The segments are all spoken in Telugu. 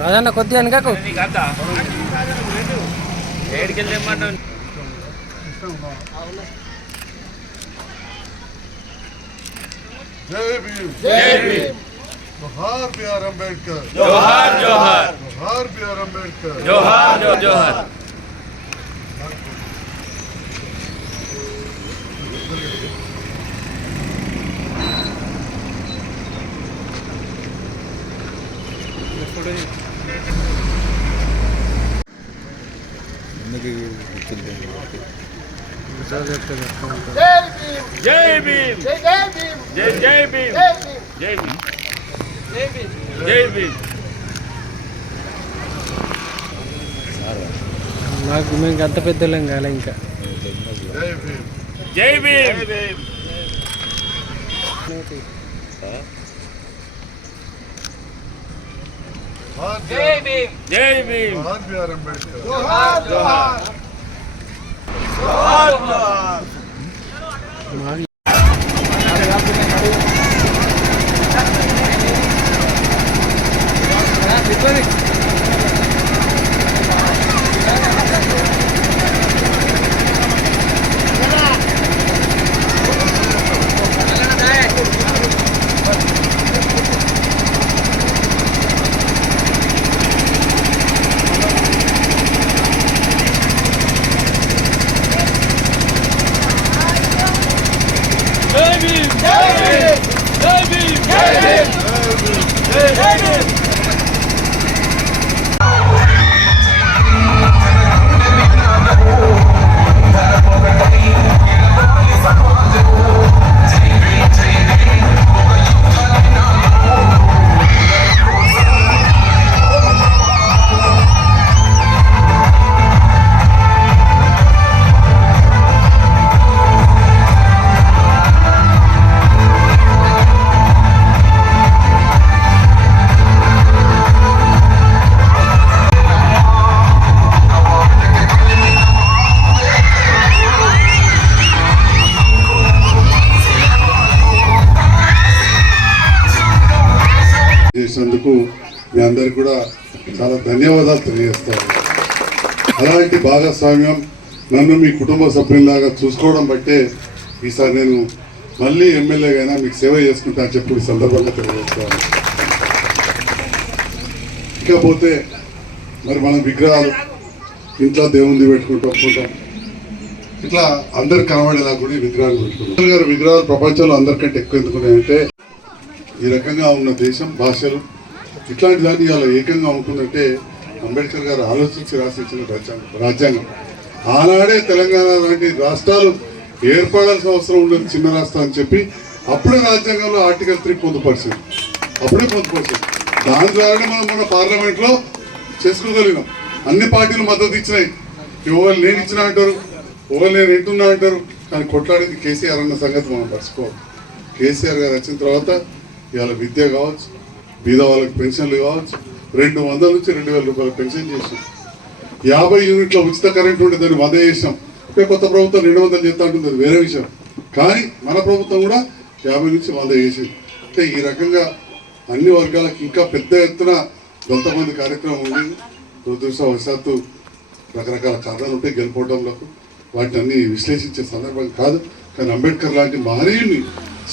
రాజన్న కొద్దిగా వెనకకు జై భీమ్. జై భీమ్. జోహార్. బిఆర్ అంబేద్కర్ జోహార్ జోహార్ జోహార్ బిఆర్ అంబేద్కర్ జోహార్ జో- జోహార్ జై భీమ్ జై జై భీమ్ జై భీమ్ జై భీమ్ నాకు మేము అంత పెద్దలేం కాలే ఇంకా. జై భీమ్! జై భీమ్! జై భీమ్! జోహార్ జోహార్ చేసినందుకు మీ అందరికి కూడా చాలా ధన్యవాదాలు తెలియజేస్తాను. అలాంటి భాగస్వామ్యం నన్ను మీ కుటుంబ సభ్యుల్లాగా చూసుకోవడం బట్టే ఈసారి నేను మళ్ళీ ఎమ్మెల్యేగా అయినా మీకు సేవ చేసుకుంటా అని చెప్పి ఈ సందర్భంగా తెలియజేస్తాను. ఇకపోతే మరి మనం విగ్రహాలు ఇంట్లో దేవుంది పెట్టుకుంటూ ఒప్పుకుంటాం ఇట్లా అందరు కనబడేలా కూడా విగ్రహాలు పెట్టుకుంటాం. గారు విగ్రహాలు ప్రపంచంలో అందరికంటే ఎక్కువ ఎందుకున్నాయంటే ఈ రకంగా ఉన్న దేశం భాషలు ఇట్లాంటి దాన్ని ఇవాళ ఏకంగా ఉంటుందంటే అంబేద్కర్ గారు ఆలోచించి రాసించిన రాజ్యాంగం. రాజ్యాంగం. ఆనాడే తెలంగాణ లాంటి రాష్ట్రాలు ఏర్పడాల్సిన అవసరం ఉండదు చిన్న రాష్ట్రం అని చెప్పి అప్పుడే రాజ్యాంగంలో ఆర్టికల్ త్రీ పొందుపరిచింది. అప్పుడే పొందుపరిచింది. దాని ద్వారానే మనం మన పార్లమెంట్లో చేసుకోగలిగినాం. అన్ని పార్టీలు మద్దతు ఇచ్చినాయి. ఎవరు నేను ఇచ్చినా అంటారు ఎవరు నేను వింటున్నా అంటారు. కానీ కొట్లాడింది కేసీఆర్ అన్న సంగతి మనం మర్చిపోవాలి కేసీఆర్ గారు వచ్చిన తర్వాత ఇవాళ విద్య కావచ్చు బీద వాళ్ళకి పెన్షన్లు కావచ్చు రెండు వందల నుంచి రెండు వేల రూపాయల పెన్షన్ చేసాం యాభై యూనిట్ల ఉచిత కరెంట్ ఉంటే దాన్ని వంద చేసాం ఇంకా కొత్త ప్రభుత్వం రెండు వందలు చేస్తా ఉంటుంది అది వేరే విషయం. కానీ మన ప్రభుత్వం కూడా యాభై నుంచి వంద చేసింది. అంటే ఈ రకంగా అన్ని వర్గాలకు ఇంకా పెద్ద ఎత్తున కొంతమంది కార్యక్రమం ఉంది. దురదృష్టవశాత్తు రకరకాల కారణాలు ఉంటాయి గెలుపోవడంలో వాటిని అన్ని విశ్లేషించే సందర్భం కాదు. కానీ అంబేద్కర్ లాంటి మహనీయుని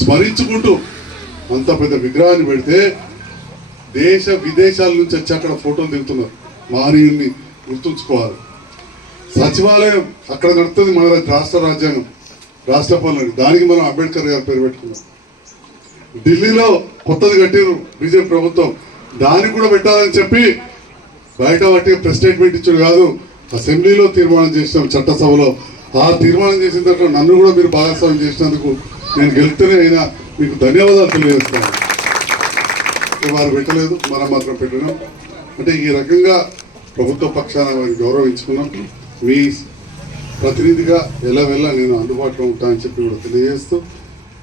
స్మరించుకుంటూ అంత పెద్ద విగ్రహాన్ని పెడితే దేశ విదేశాల నుంచి వచ్చి అక్కడ ఫోటోలు దిగుతున్నారు. మహనీయుని గుర్తుంచుకోవాలి. సచివాలయం అక్కడ నడుస్తుంది మన రాష్ట్ర రాజ్యాంగం రాష్ట్ర పాలన. దానికి మనం అంబేద్కర్ గారు పేరు పెట్టుకున్నాం. ఢిల్లీలో కొత్తది కట్టారు బీజేపీ ప్రభుత్వం. దానికి కూడా పెట్టాలని చెప్పి బయట పట్టి ప్రెస్ స్టేట్మెంట్ ఇచ్చాడు కాదు అసెంబ్లీలో తీర్మానం చేసినాం చట్టసభలో. ఆ తీర్మానం చేసిన తర్వాత నన్ను కూడా మీరు భాగస్వామ్యం చేసినందుకు నేను గెలుస్తూనే అయినా మీకు ధన్యవాదాలు తెలియజేస్తాను వారు పెట్టలేదు మనం మాత్రం పెట్టినాం అంటే ఈ రకంగా ప్రభుత్వ పక్షాన వారిని గౌరవించుకున్నాం. మీ ప్రతినిధిగా ఎలా వెళ్ళా నేను అందుబాటులో ఉంటానని చెప్పి కూడా తెలియజేస్తూ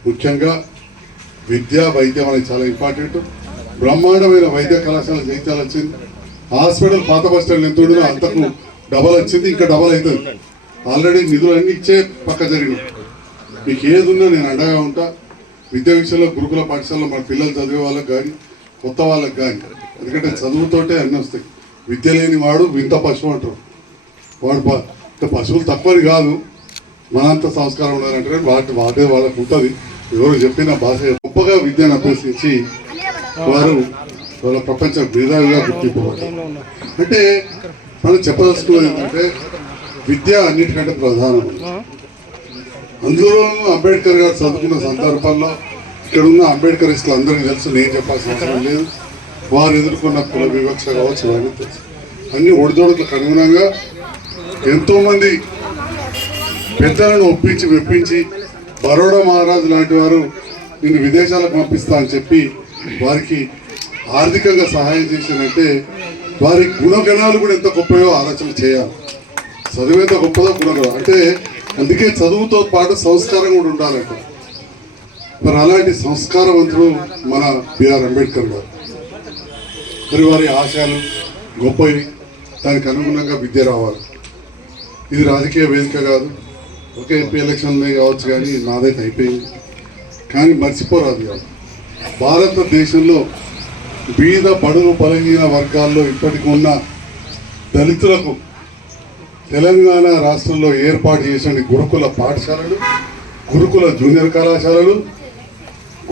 ముఖ్యంగా విద్య వైద్యం అనేది చాలా ఇంపార్టెంట్. బ్రహ్మాండమైన వైద్య కళాశాల జయించాలి వచ్చింది. హాస్పిటల్ పాత బస్ స్టాండ్ ఎంత ఉండదో అంతకు డబల్ వచ్చింది ఇంకా డబల్ అవుతుంది. ఆల్రెడీ నిధులు అన్ని ఇచ్చే పక్క జరిగినాయి. మీకు ఏది ఉన్నా నేను అండగా ఉంటా. విద్యా విషయంలో గురుకుల పాఠశాలలో మన పిల్లలు చదివే వాళ్ళకి కానీ కొత్త వాళ్ళకి కానీ ఎందుకంటే చదువుతోటే అన్నీ వస్తాయి. విద్య లేని వాడు వింత పశువు అంటారు. వాడు పశువులు తప్పని కాదు. మనంత సంస్కారం ఉండాలంటే వాటి వాటే వాళ్ళకు ఉంటుంది. ఎవరు చెప్పిన భాష గొప్పగా విద్యను అభ్యసించి వారు వాళ్ళ ప్రపంచ మేధావిగా గుర్తింపబడ్డారు అంటే మనం చెప్పదలుచుకున్నది ఏంటంటే విద్య అన్నిటికంటే ప్రధానం అందులోనూ అంబేద్కర్ గారు చదువుకున్న సందర్భాల్లో ఇక్కడ ఉన్న అంబేద్కరిస్టులు అందరికీ తెలుసు నేను చెప్పాల్సిన అవసరం లేదు. వారు ఎదుర్కొన్న కుల వివక్ష కావచ్చు ఇవన్నీ తెలుసు. అన్ని ఒడిదొడుకులకు అనుగుణంగా ఎంతోమంది పెద్దలను ఒప్పించి మెప్పించి బరోడా మహారాజు లాంటి వారు నేను విదేశాలకు పంపిస్తా అని చెప్పి వారికి ఆర్థికంగా సహాయం చేసినంటే వారి గుణగణాలు కూడా ఎంత గొప్పయో ఆలోచన చేయాలి. చదువు ఎంత గొప్పదో గుణగణం అంటే అందుకే చదువుతో పాటు సంస్కారం కూడా ఉండాలంట. మరి అలాంటి సంస్కారవంతుడు మన బిఆర్ అంబేద్కర్ గారు. మరి వారి ఆశయాలు గొప్పవి. దానికి అనుగుణంగా విద్య రావాలి. ఇది రాజకీయ వేదిక కాదు. ఒక ఎంపీ ఎలక్షన్లే కావచ్చు కానీ నాదైతే అయిపోయింది. కానీ మర్చిపోరాదు కాదు భారతదేశంలో బీద బడుగు బలహీన వర్గాల్లో ఇప్పటికి ఉన్న దళితులకు తెలంగాణ రాష్ట్రంలో ఏర్పాటు చేసిన గురుకుల పాఠశాలలు గురుకుల జూనియర్ కళాశాలలు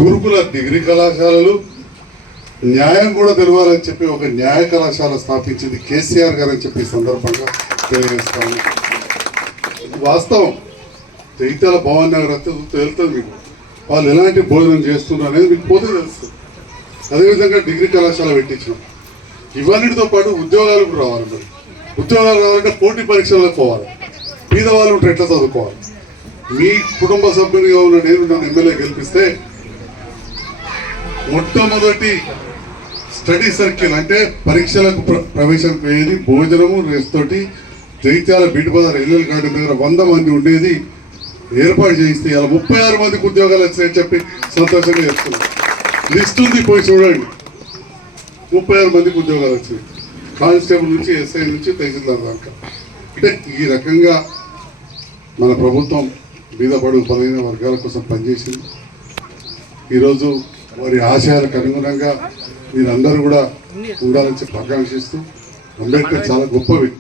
గురుకుల డిగ్రీ కళాశాలలు న్యాయం కూడా తెలవాలని చెప్పి ఒక న్యాయ కళాశాల స్థాపించింది కేసీఆర్ గారు అని చెప్పి సందర్భంగా తెలియజేస్తాను. వాస్తవం జైత్యాల భవన్ నగర్ వస్తే తెలుస్తుంది మీకు. వాళ్ళు ఎలాంటి భోజనం చేస్తున్నారు అనేది మీకు పోతే తెలుస్తుంది. అదేవిధంగా డిగ్రీ కళాశాల పెట్టించినాం. ఇవన్నిటితో పాటు ఉద్యోగాలు కూడా రావాలి మరి. ఉద్యోగాలు రావాలంటే పోటీ పరీక్షలకు పోవాలి. పేదవాళ్ళు ఉంటే ఎట్లా చదువుకోవాలి? మీ కుటుంబ సభ్యునిగా ఉన్న నేను నన్ను ఎమ్మెల్యే గెలిపిస్తే మొట్టమొదటి స్టడీ సర్కిల్ అంటే పరీక్షలకు ప్ర- ప్రవేశం పోయేది భోజనము రేస్తోటి జైత్యాల బీటి బజార్ ఎల్ఎల్ గార్డెన్ దగ్గర వంద మంది ఉండేది. ఏర్పాటు చేయిస్తే ఇలా ముప్పై ఆరు మందికి ఉద్యోగాలు వచ్చాయని చెప్పి సంతోషంగా చెప్తున్నాను. లిస్ట్ ఉంది పోయి చూడండి. ముప్పై ఆరు మందికి ఉద్యోగాలు వచ్చాయి కానిస్టేబుల్ నుంచి ఎస్ఐ నుంచి తహసీల్దార్ దాకా. అంటే ఈ రకంగా మన ప్రభుత్వం మీద పడు బలైన వర్గాల కోసం పనిచేసింది. ఈరోజు వారి ఆశయాలకు అనుగుణంగా మీరందరూ కూడా ఉండాలని చెప్పి ఆకాంక్షిస్తూ అంబేద్కర్ చాలా గొప్ప వ్యక్తి.